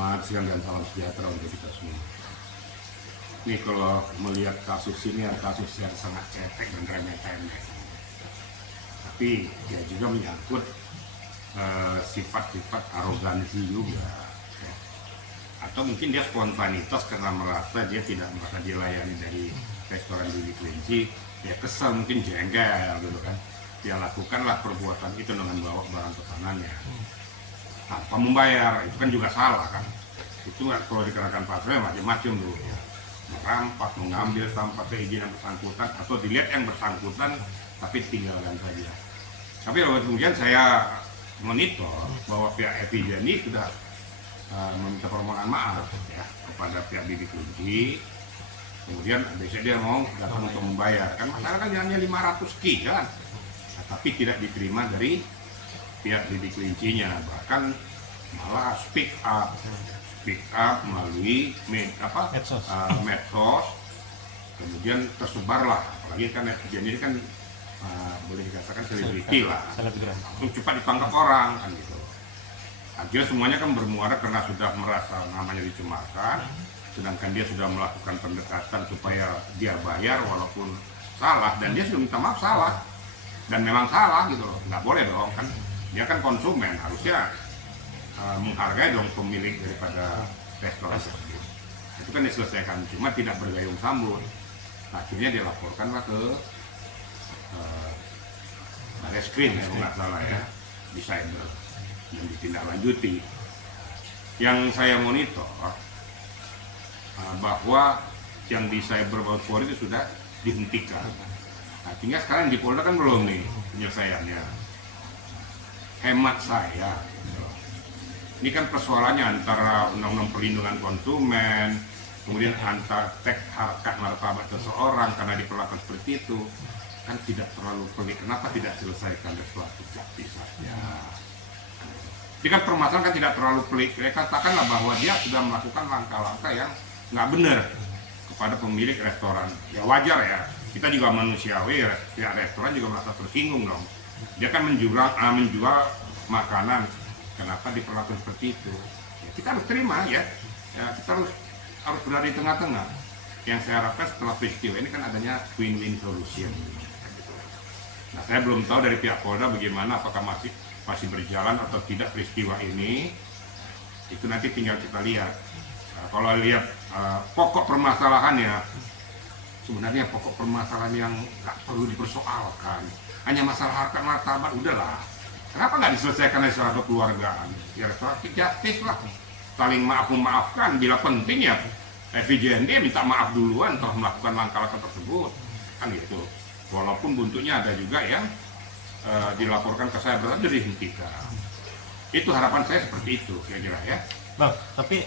Selamat siang dan salam sejahtera untuk kita semua. Ini kalau melihat kasus ini kasus yang sangat cetek dan remeh-temeh. Tapi dia juga menyangkut sifat-sifat arogansi juga. Ya. Atau mungkin dia spontanitas karena merasa dia tidak merasa dilayani dari restoran Bibi Kelinci. Ya kesal, mungkin jengkel gitu kan. Dia lakukanlah perbuatan itu dengan bawa barang pesanannya tanpa membayar, itu kan juga salah kan. Itu kalau dikenakan pasal macam-macam tuh ya. Merampas, mengambil tanpa seizin yang bersangkutan, atau dilihat yang bersangkutan tapi tinggalkan saja. Tapi lalu kemudian saya monitor bahwa pihak Epidemi sudah meminta permohonan maaf ya kepada pihak Bibi Kelinci. Kemudian besok dia mau datang untuk membayar, kan masalah kan hanya 500 kan, nah, tapi tidak diterima dari pihak Bibi Kelincinya, bahkan malah speak up melalui medsos, kemudian tersebarlah, apalagi kan netizen ini kan boleh dikatakan selebriti lah, langsung cepat ditangkap orang kan gitu. Akhirnya semuanya kan bermuara karena sudah merasa namanya dicemarkan, sedangkan dia sudah melakukan pendekatan supaya dia bayar walaupun salah, dan dia sudah minta maaf salah dan memang salah gitu loh, nggak boleh dong kan. Dia kan konsumen, harusnya menghargai dong pemilik daripada restoran tersebut. Itu kan diselesaikan, cuma tidak bergayung sambut. Akhirnya dilaporkanlah ke Barreskrim ya, nggak salah ya, di cyber, dan ditindaklanjuti. Yang saya monitor bahwa yang di cyber Baut Polri itu sudah dihentikan. Nah, tinggal sekarang di Polda kan belum nih penyelesaiannya. Hemat saya, ini kan persoalannya antara undang-undang perlindungan konsumen, kemudian antar teks harkat martabat seseorang karena diperlakukan seperti itu, kan tidak terlalu pelik. Kenapa tidak selesaikan sesuatu praktis saja? Ini kan permasalahan kan tidak terlalu pelik. Katakanlah bahwa dia sudah melakukan langkah-langkah yang nggak benar kepada pemilik restoran. Ya wajar ya, kita juga manusiawi, pihak restoran juga merasa tersinggung dong. Dia kan menjual makanan, kenapa diperlakukan seperti itu? Ya, kita harus terima ya, kita harus berada di tengah-tengah. Yang saya harapkan setelah peristiwa ini kan adanya win-win solution. Nah, saya belum tahu dari pihak Polda bagaimana, apakah masih berjalan atau tidak peristiwa ini. Itu nanti tinggal kita lihat. Kalau lihat pokok permasalahannya, sebenarnya pokok permasalahan yang nggak perlu dipersoalkan, hanya masalah harkat martabat, udahlah. Kenapa nggak diselesaikan dari suatu keluargaan? Ya restoratif justice lah, saling maafkan bila penting ya. FJND minta maaf duluan telah melakukan langkah-langkah tersebut, kan gitu. Walaupun buntutnya ada juga yang dilaporkan ke saya berarti dihentikan. Itu harapan saya seperti itu kira-kira ya. Bang, tapi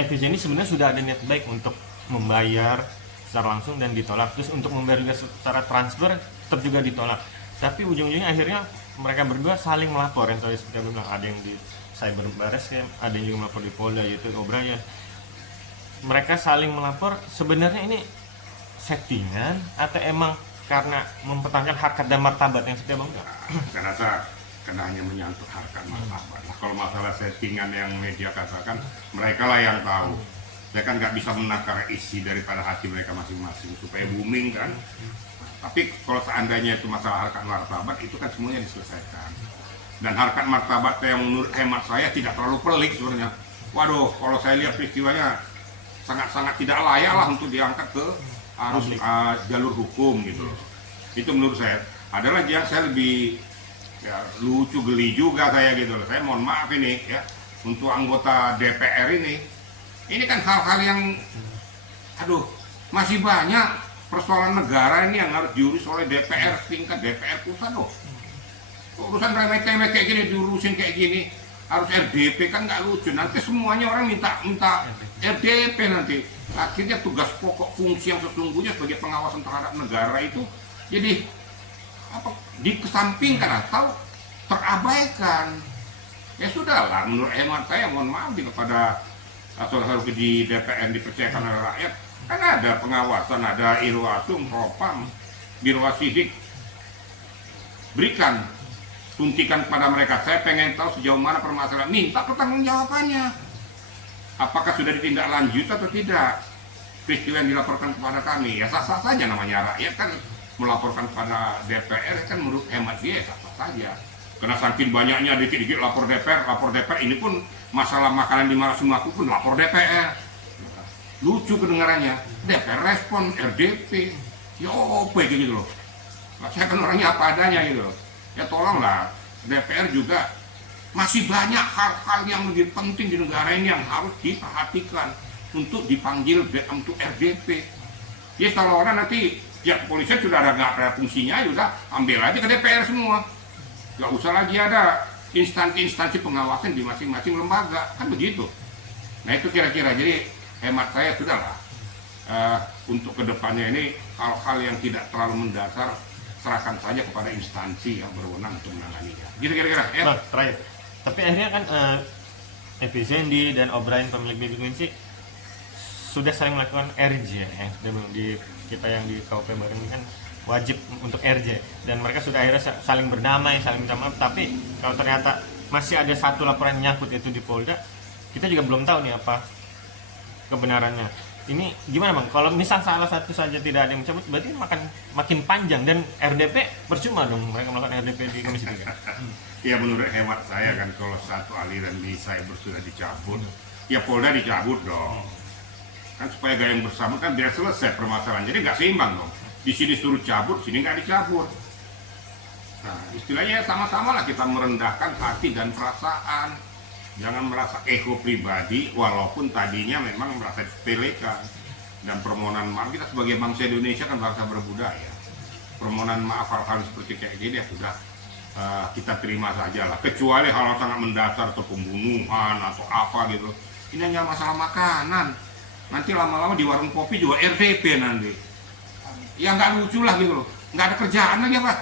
FJND sebenarnya sudah ada niat baik untuk membayar secara langsung dan ditolak, terus untuk membayar juga secara transfer tetap juga ditolak. Tapi ujung-ujungnya akhirnya mereka berdua saling melapor, yang tadi seperti bilang, ada yang di cyber Barreskrim, ada yang juga melapor di Polda, yaitu O'Brien. Mereka saling melapor, sebenarnya ini settingan atau emang karena mempertahankan harkat dan martabat yang setia bang? Saya rasa karena hanya menyangkut harkat martabat. Nah, kalau masalah settingan yang media katakan, mereka lah yang tahu. Saya kan nggak bisa menakar isi daripada hati mereka masing-masing supaya booming kan. Tapi kalau seandainya itu masalah harkat martabat, itu kan semuanya diselesaikan. Dan harkat martabat yang menurut hemat saya tidak terlalu pelik sebenarnya. Waduh, kalau saya lihat peristiwanya sangat-sangat tidak layak lah untuk diangkat ke arus jalur hukum gitu. Itu menurut saya. Ada lagi yang saya lebih ya, lucu, geli juga saya gitu loh. Saya mohon maaf ini ya, untuk anggota DPR ini. Ini kan hal-hal yang, aduh, masih banyak persoalan negara ini yang harus diurus oleh DPR tingkat DPR pusat loh. Urusan remeh-temeh kayak gini diurusin kayak gini, harus RDP kan nggak lucu. Nanti semuanya orang minta RDP nanti. Akhirnya tugas pokok fungsi yang sesungguhnya sebagai pengawasan terhadap negara itu jadi dikesampingkan atau terabaikan. Ya sudahlah, menurut hemat saya, mohon maaf kepada saudara di DPR dipercayakan oleh rakyat. Kan ada pengawasan, ada Irwasum, Propam, Biro Sidik. Berikan suntikan kepada mereka. Saya pengen tahu sejauh mana permasalahan. Minta pertanggungjawabannya. apakah sudah ditindaklanjuti atau tidak peristiwa yang dilaporkan kepada kami. Ya sah-sah saja, namanya rakyat kan melaporkan kepada DPR kan menurut hemat dia sah-sah saja. Karena saking banyaknya dikit-dikit lapor DPR ini pun masalah makanan di Sumaku pun lapor DPR. Lucu kedengarannya, DPR respon RDP, yo kayak gitu loh. Saya kan orangnya apa adanya gitu loh. Ya tolonglah, DPR juga masih banyak hal-hal yang lebih penting di negara ini yang harus diperhatikan untuk dipanggil untuk RDP. Ya kalau orang nanti ya kepolisian sudah nggak ada fungsinya, ya udah ambil aja ke DPR semua. Nggak usah lagi ada instansi pengawasan di masing-masing lembaga, kan begitu. Nah itu kira-kira, jadi hemat saya sudahlah, untuk kedepannya ini hal-hal yang tidak terlalu mendasar serahkan saja kepada instansi yang berwenang untuk menanganinya. Gitu kira-kira ya. Nah, terakhir. Tapi akhirnya kan Effendi dan O'Brien pemilik Bitcoin sudah saling melakukan RJ ya. Di kita yang di KUP Bareng ini kan wajib untuk RJ, dan mereka sudah akhirnya saling berdamai, saling minta maaf. Tapi kalau ternyata masih ada satu laporan nyangkut itu di Polda, kita juga belum tahu nih apa kebenarannya. Ini gimana Bang? Kalau misal salah satu saja tidak ada yang mencabut, berarti makin panjang, dan RDP percuma dong mereka melakukan RDP di Komisi 3. Ya menurut hemat saya kan kalau satu aliran di cyber sudah dicabut, ya Polda dicabut dong. Kan supaya gayung bersama kan biar selesai permasalahan. Jadi nggak seimbang dong. Di sini suruh cabut, sini nggak dicabut. Nah, istilahnya sama-sama lah kita merendahkan hati dan perasaan. Jangan merasa ego pribadi, walaupun tadinya memang merasa disepelekan. Dan permohonan maaf, kita sebagai bangsa Indonesia kan bangsa berbudaya. Permohonan maaf hal-hal seperti kayak gini ya sudah kita terima saja lah. Kecuali hal-hal sangat mendasar atau pembunuhan atau apa gitu. Ini hanya masalah makanan. Nanti lama-lama di warung kopi juga RDP nanti. Ya nggak lucu lah gitu loh, nggak ada kerjaan lagi Pak.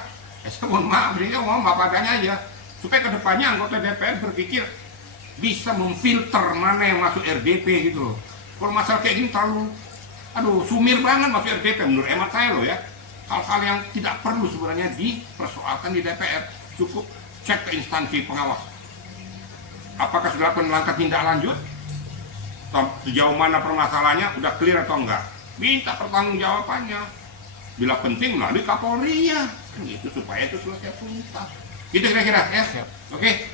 Saya mohon maaf, ini ngomong apa adanya aja, supaya kedepannya anggota DPR berpikir bisa memfilter mana yang masuk RDP gitu loh. Kalau masalah kayak gini terlalu, sumir banget masuk RDP menurut hemat saya loh ya. Hal-hal yang tidak perlu sebenarnya dipersoalkan di DPR, cukup cek ke instansi pengawas. Apakah sudah dilakukan langkah tindak lanjut? Sejauh mana permasalahannya, udah clear atau enggak? Minta pertanggungjawabannya. Bila penting melalui Kapolri ya, gitu supaya itu selesai tuntas. Gitu kira-kira ya. Oke.